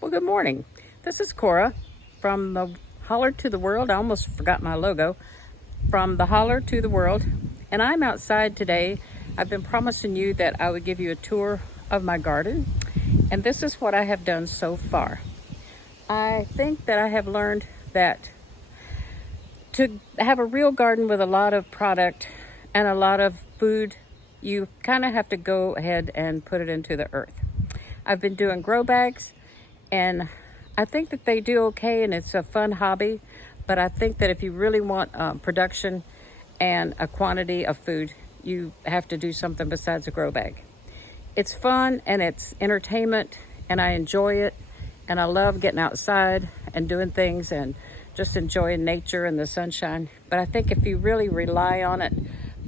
Well, good morning. This is Cora from the Holler to the World. I almost forgot my logo. From the Holler to the World. And I'm outside today. I've been promising you that I would give you a tour of my garden. And this is what I have done so far. I think that I have learned that to have a real garden with a lot of product and a lot of food, you kind of have to go ahead and put it into the earth. I've been doing grow bags, and I think that they do okay, and it's a fun hobby. But I think that if you really want production and a quantity of food, you have to do something besides a grow bag. It's fun and it's entertainment, and I enjoy it, and I love getting outside and doing things and just enjoying nature and the sunshine. But I think if you really rely on it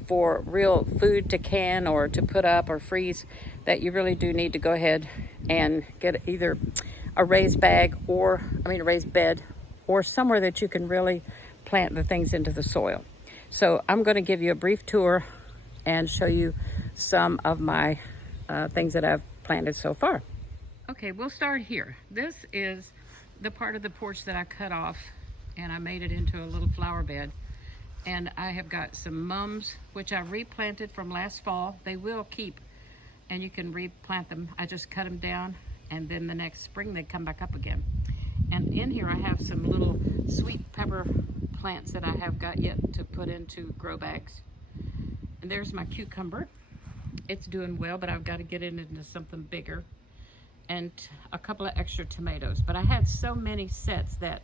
for real food to can or to put up or freeze, that you really do need to go ahead and get either a raised bag a raised bed, or somewhere that you can really plant the things into the soil. So I'm going to give you a brief tour and show you some of my things that I've planted so far. Okay, we'll start here. This is the part of the porch that I cut off, and I made it into a little flower bed. And I have got some mums, which I replanted from last fall. They will keep, and you can replant them. I just cut them down, and then the next spring they come back up again. And in here I have some little sweet pepper plants that I have got yet to put into grow bags. And there's my cucumber. It's doing well, but I've got to get it into something bigger. And a couple of extra tomatoes. But I had so many sets that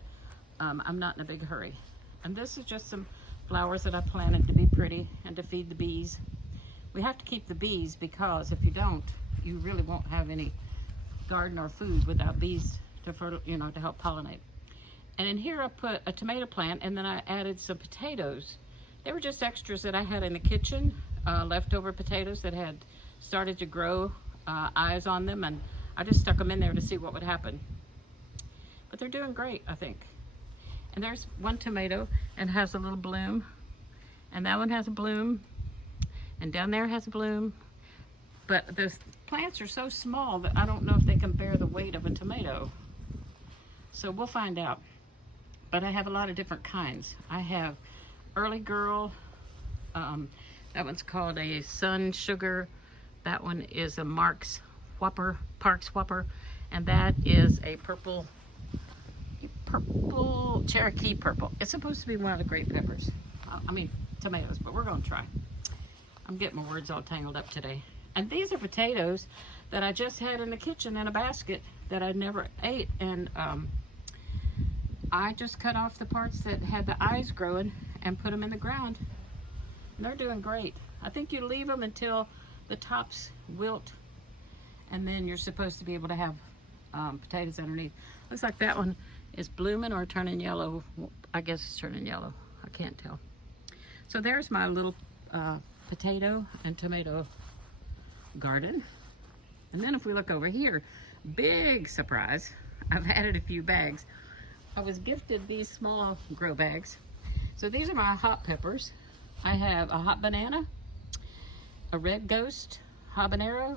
I'm not in a big hurry. And this is just some flowers that I planted to be pretty and to feed the bees. We have to keep the bees, because if you don't, you really won't have any garden or food without bees to help pollinate. And in here I put a tomato plant, and then I added some potatoes. They were just extras that I had in the kitchen, leftover potatoes that had started to grow eyes on them, and I just stuck them in there to see what would happen. But they're doing great, I think. And there's one tomato and has a little bloom, and that one has a bloom, and down there has a bloom. But the plants are so small that I don't know if they can bear the weight of a tomato. So we'll find out. But I have a lot of different kinds. I have Early Girl. That one's called a Sun Sugar. That one is a Parks Whopper. And that is a purple Cherokee purple. It's supposed to be one of the great peppers. Tomatoes, but we're gonna try. I'm getting my words all tangled up today. And these are potatoes that I just had in the kitchen in a basket that I never ate. And I just cut off the parts that had the eyes growing and put them in the ground. And they're doing great. I think you leave them until the tops wilt, and then you're supposed to be able to have potatoes underneath. Looks like that one is blooming or turning yellow. I guess it's turning yellow. I can't tell. So there's my little potato and tomato garden. And then if we look over here, big surprise, I've added a few bags. I was gifted these small grow bags. So these are my hot peppers. I have a hot banana, a red ghost habanero,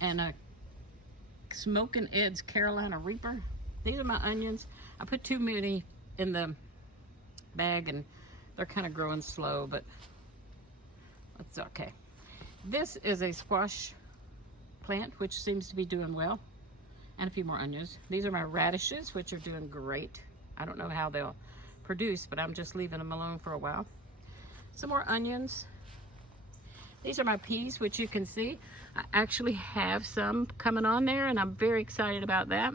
and a Smokin' Ed's Carolina Reaper. These are my onions. I put too many in the bag, and they're kind of growing slow, but that's okay. This is a squash plant, which seems to be doing well, and a few more onions. These are my radishes, which are doing great. I don't know how they'll produce, but I'm just leaving them alone for a while. Some more onions. These are my peas, which you can see. I actually have some coming on there, and I'm very excited about that.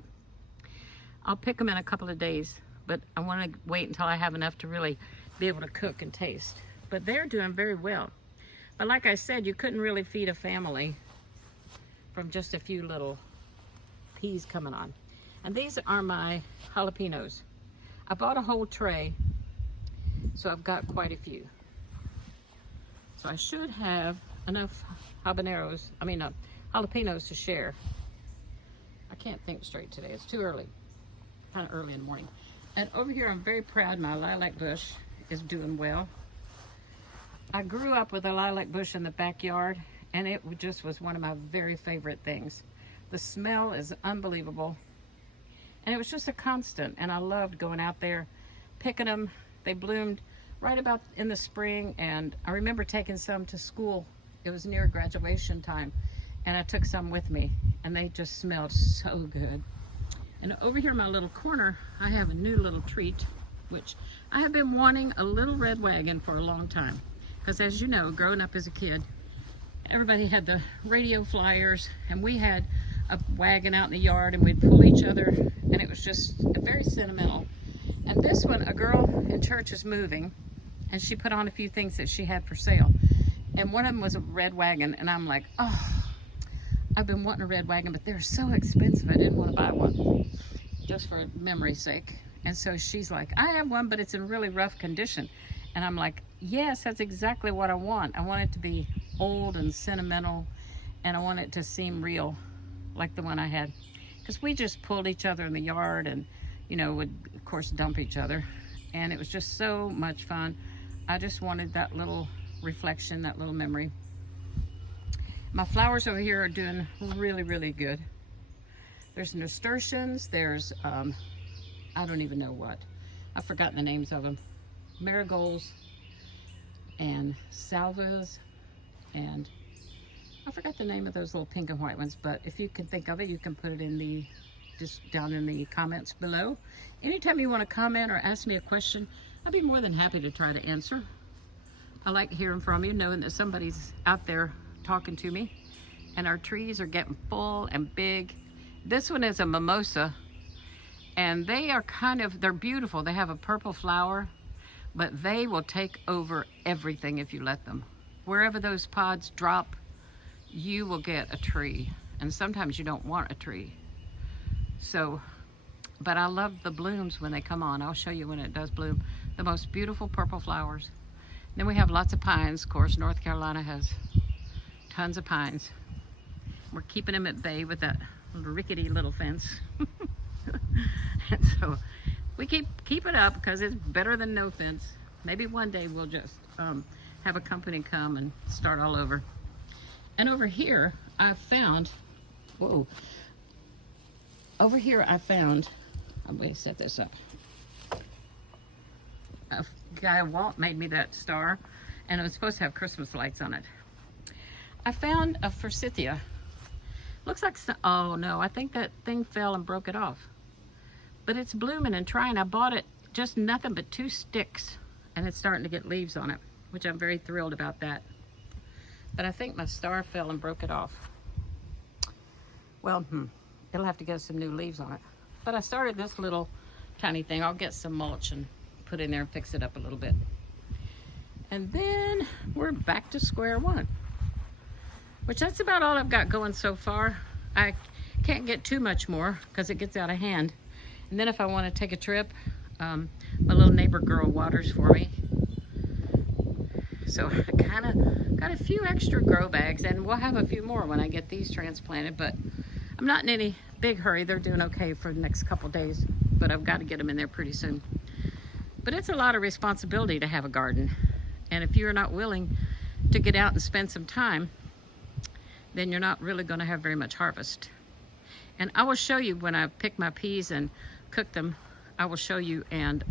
I'll pick them in a couple of days, but I want to wait until I have enough to really be able to cook and taste. But they're doing very well. But like I said, you couldn't really feed a family from just a few little peas coming on. And these are my jalapenos. I bought a whole tray, so I've got quite a few. So I should have enough jalapenos to share. I can't think straight today. It's too early. Kind of early in the morning. And over here, I'm very proud my lilac bush is doing well. I grew up with a lilac bush in the backyard, and it just was one of my very favorite things. The smell is unbelievable. And it was just a constant, and I loved going out there, picking them. They bloomed right about in the spring, and I remember taking some to school. It was near graduation time, and I took some with me, and they just smelled so good. And over here in my little corner, I have a new little treat, which I have been wanting a little red wagon for a long time. Because as you know, growing up as a kid, everybody had the radio flyers, and we had a wagon out in the yard, and we'd pull each other, and it was just very sentimental. And this one, a girl in church is moving, and she put on a few things that she had for sale. And one of them was a red wagon, and I'm like, oh, I've been wanting a red wagon, but they're so expensive, I didn't want to buy one, just for memory's sake. And so she's like, I have one, but it's in really rough condition. And I'm like, yes, that's exactly what I want. I want it to be old and sentimental, and I want it to seem real, like the one I had. Because we just pulled each other in the yard and, you know, would, of course, dump each other. And it was just so much fun. I just wanted that little reflection, that little memory. My flowers over here are doing really, really good. There's nasturtiums, there's, I don't even know what. I've forgotten the names of them. Marigolds and salvias, and I forgot the name of those little pink and white ones, but if you can think of it, you can put it in the, just down in the comments below. Anytime you want to comment or ask me a question, I'd be more than happy to try to answer. I like hearing from you, knowing that somebody's out there talking to me. And our trees are getting full and big. This one is a mimosa, and they are they're beautiful. They have a purple flower, but they will take over everything if you let them. Wherever those pods drop, you will get a tree. And sometimes you don't want a tree. So, but I love the blooms when they come on. I'll show you when it does bloom. The most beautiful purple flowers. Then we have lots of pines. Of course, North Carolina has tons of pines. We're keeping them at bay with that rickety little fence. And so we keep it up because it's better than no fence. Maybe one day we'll just have a company come and start all over. And over here I found, whoa, over here I found, I'm going to set this up. A guy, Walt, made me that star, and it was supposed to have Christmas lights on it. I found a forsythia. Looks like, oh no, I think that thing fell and broke it off. But it's blooming and trying. I bought it just nothing but 2 sticks, and it's starting to get leaves on it, which I'm very thrilled about that. But I think my star fell and broke it off. Well, it'll have to get some new leaves on it. But I started this little tiny thing. I'll get some mulch and put in there and fix it up a little bit. And then we're back to square one, which that's about all I've got going so far. I can't get too much more because it gets out of hand. And then if I want to take a trip, my little neighbor girl waters for me. So I kind of got a few extra grow bags, and we'll have a few more when I get these transplanted, but I'm not in any big hurry. They're doing okay for the next couple days, but I've got to get them in there pretty soon. But it's a lot of responsibility to have a garden. And if you're not willing to get out and spend some time, then you're not really going to have very much harvest. And I will show you when I pick my peas and cook them. I will show you and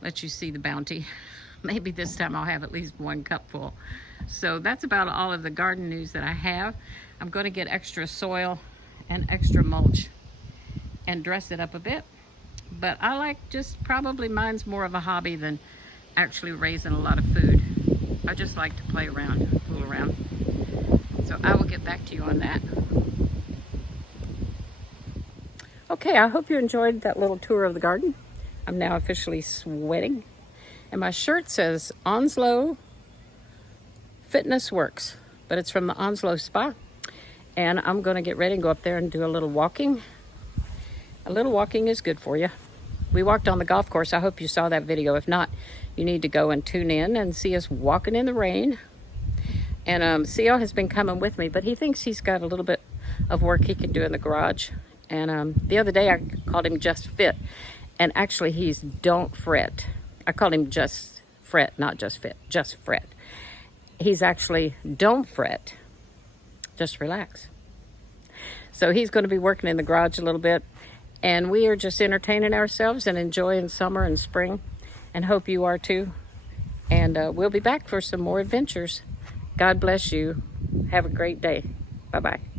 let you see the bounty. Maybe this time I'll have at least 1 cup full. So that's about all of the garden news that I have. I'm going to get extra soil and extra mulch and dress it up a bit. But I like probably mine's more of a hobby than actually raising a lot of food. I just like to play around, fool around. So I will get back to you on that. Okay, I hope you enjoyed that little tour of the garden. I'm now officially sweating. And my shirt says Onslow Fitness Works, but it's from the Onslow Spa. And I'm going to get ready and go up there and do a little walking. A little walking is good for you. We walked on the golf course. I hope you saw that video. If not, you need to go and tune in and see us walking in the rain. And Co has been coming with me, but he thinks he's got a little bit of work he can do in the garage. And the other day I called him Just Fit, and actually he's Don't Fret. I called him Just Fret, not Just Fit, Just Fret. He's actually Don't Fret, just relax. So he's going to be working in the garage a little bit. And we are just entertaining ourselves and enjoying summer and spring, and hope you are too. And we'll be back for some more adventures. God bless you. Have a great day. Bye-bye.